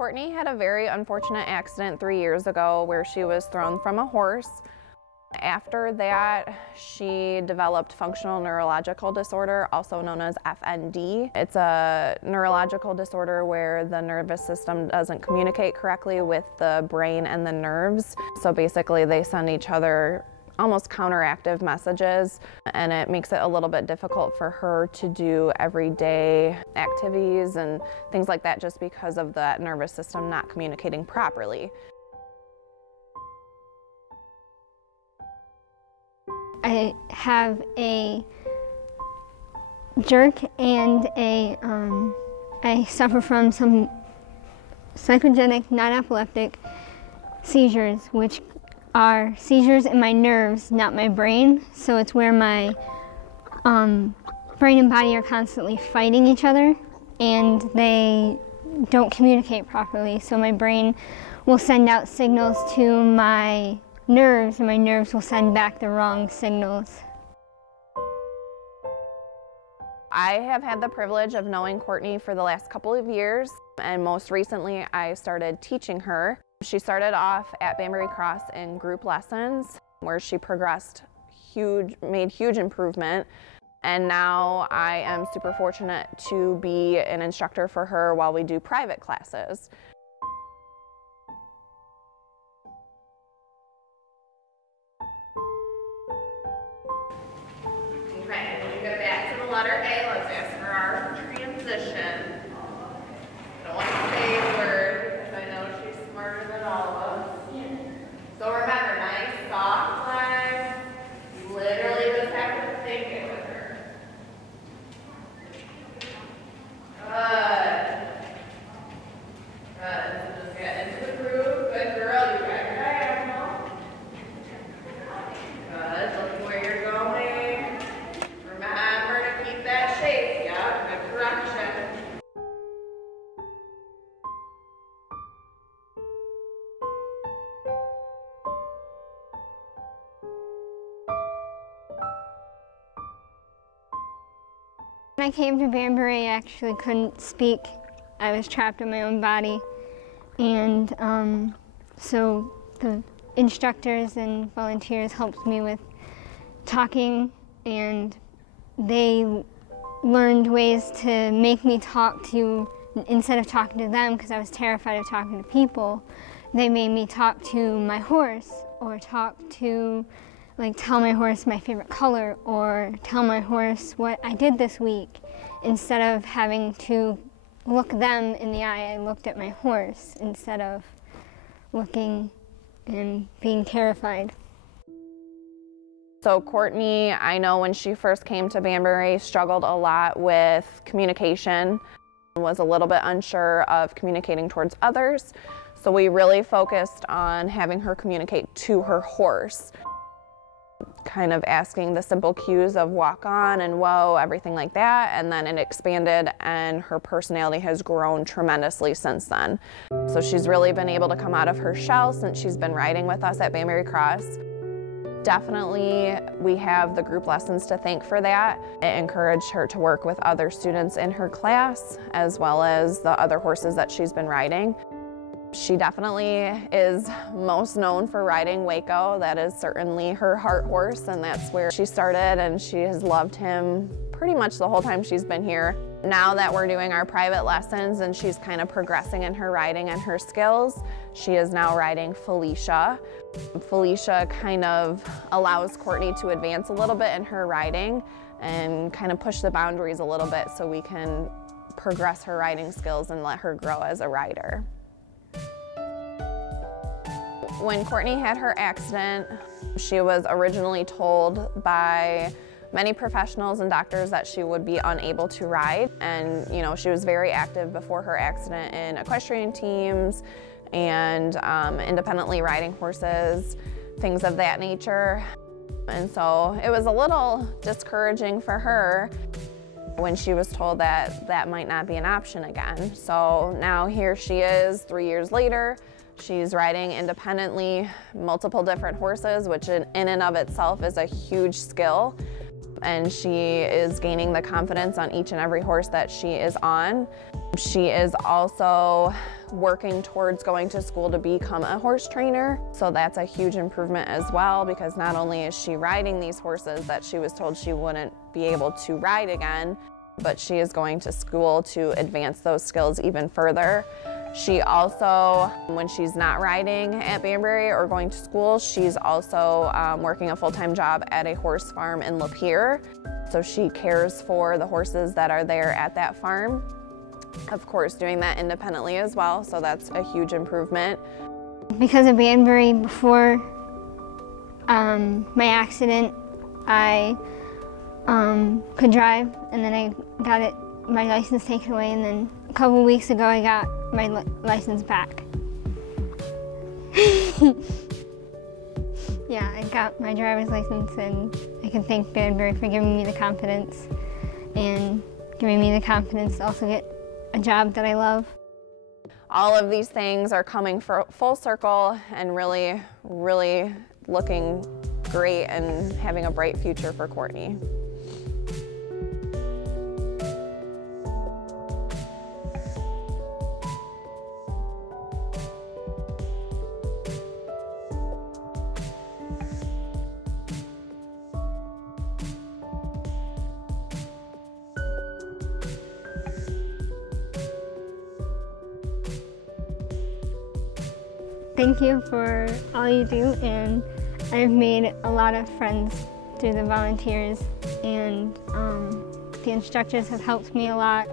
Courtney had a very unfortunate accident 3 years ago where she was thrown from a horse. After that, she developed functional neurological disorder, also known as FND. It's a neurological disorder where the nervous system doesn't communicate correctly with the brain and the nerves. So basically they send each other almost counteractive messages, and it makes it a little bit difficult for her to do everyday activities and things like that just because of that nervous system not communicating properly. I have a jerk and I suffer from some psychogenic non-epileptic seizures, which are seizures in my nerves, not my brain. So it's where my brain and body are constantly fighting each other and they don't communicate properly. So my brain will send out signals to my nerves and my nerves will send back the wrong signals. I have had the privilege of knowing Courtney for the last couple of years, and most recently I started teaching her. She started off at Banbury Cross in group lessons where she progressed made huge improvement, and now I am super fortunate to be an instructor for her while we do private classes. Okay, when you get back to the letter A, let's ask for our transition. Don't want to say a word because I know she's smarter than all of us. So remember, nice soft legs. You literally just have to think it with her. Good. Good. So just get into the groove. Good girl. You got your diagonal. Good. Look where you're going. Remember to keep that shape. Yep. Good correction. When I came to Banbury, I actually couldn't speak. I was trapped in my own body. And so the instructors and volunteers helped me with talking, and they learned ways to make me talk to, instead of talking to them, because I was terrified of talking to people, they made me talk to my horse, or talk to, like, tell my horse my favorite color, or tell my horse what I did this week. Instead of having to look them in the eye, I looked at my horse instead of looking and being terrified. So Courtney, I know when she first came to Banbury, struggled a lot with communication, was a little bit unsure of communicating towards others. So we really focused on having her communicate to her horse, kind of asking the simple cues of walk on and whoa, everything like that, and then it expanded and her personality has grown tremendously since then. So she's really been able to come out of her shell since she's been riding with us at Banbury Cross. Definitely we have the group lessons to thank for that. It encouraged her to work with other students in her class as well as the other horses that she's been riding. She definitely is most known for riding Waco. That is certainly her heart horse, and that's where she started, and she has loved him pretty much the whole time she's been here. Now that we're doing our private lessons and she's kind of progressing in her riding and her skills, she is now riding Felicia. Felicia kind of allows Courtney to advance a little bit in her riding and kind of push the boundaries a little bit so we can progress her riding skills and let her grow as a rider. When Courtney had her accident, she was originally told by many professionals and doctors that she would be unable to ride. And you know, she was very active before her accident in equestrian teams and independently riding horses, things of that nature. And so it was a little discouraging for her when she was told that that might not be an option again. So now here she is 3 years later. She's riding independently multiple different horses, which in and of itself is a huge skill. and she is gaining the confidence on each and every horse that she is on. She is also working towards going to school to become a horse trainer. So that's a huge improvement as well, because not only is she riding these horses that she was told she wouldn't be able to ride again, but she is going to school to advance those skills even further. She also, when she's not riding at Banbury or going to school, she's also working a full-time job at a horse farm in Lapeer. So she cares for the horses that are there at that farm. Of course, doing that independently as well, so that's a huge improvement. Because of Banbury, before my accident, I could drive, and then I got my license taken away, and then a couple weeks ago I got my license back. Yeah, I got my driver's license, and I can thank Banbury for giving me the confidence and giving me the confidence to also get a job that I love. All of these things are coming full circle and really, really looking great and having a bright future for Courtney. Thank you for all you do, and I've made a lot of friends through the volunteers, and the instructors have helped me a lot.